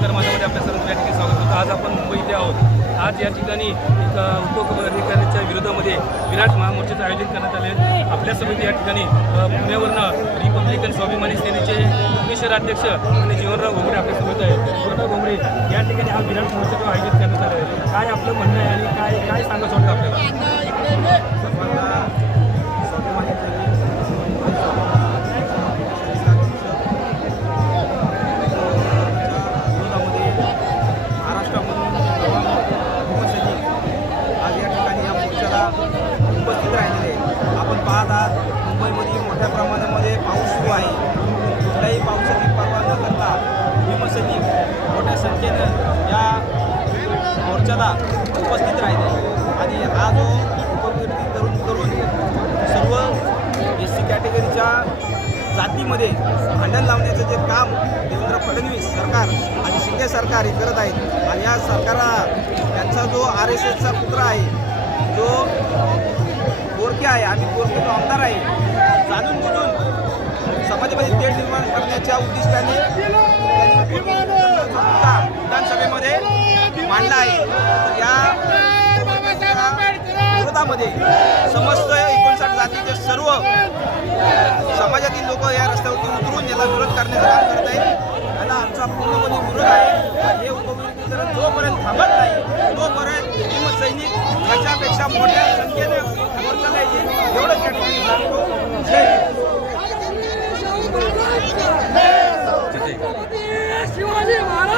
पत्रकार माझ्यामध्ये आपल्या सर्वांचं या ठिकाणी स्वागत करतो। आज आपण मुंबई इथे आहोत। आज या ठिकाणी एक उपअधिकाऱ्याच्या विरोधामध्ये विराट महामोर्चाचं आयोजन करण्यात आले आहे। आपल्यासोबत या ठिकाणी पुण्यावरून रिपब्लिकन स्वाभिमानी सेनेचे शहराध्यक्ष आणि जीवनराव घोंगडे आपल्यासोबत आहेत। जीवनराव घोंगडे, या ठिकाणी हा विराट मोर्चाचं आयोजित करण्यात आलं आहे। काय आपलं म्हणणं आहे आणि काय काय सांगायचं वाटतं आपल्याला? उपस्थित राहिलेले आपण पाहत आहात मुंबईमध्ये मोठ्या प्रमाणामध्ये पाऊस सुरू आहे। कुठल्याही पावसाची पर्वा न करता भीमसैनिक मोठ्या संख्येनं या मोर्चाला उपस्थित राहिले आणि हा जो उपविधी करून सर्व SC कॅटेगरीच्या जातीमध्ये भांडण लावण्याचं जे काम देवेंद्र फडणवीस सरकार आणि शिंदे सरकार हे करत आहेत आणि या सरकाराला त्यांचा जो RSSचा पुत्र आहे, जो गोरखे आहे, आम्ही गोरखे जो आमदार आहे, जाणून बुजून समाजामध्ये तेढ निर्माण करण्याच्या उद्दिष्टाने विधानसभेमध्ये मांडला आहे। या विरोधामध्ये समस्त 59 जातीचे सर्व समाजातील लोक या रस्त्यावरती उतरून याला विरोध करण्याचं काम करत आहेत। याला आमचा पूर्णपणे विरोध आहे आणि हे उपविलीकरण जोपर्यंत थांबत नाही तोपर्यंत भीमसैनिक याच्यापेक्षा मोठ्या संख्येने मोर्चाला येईल एवढंच या ठिकाणी सांगतो। शिवाजी महाराज।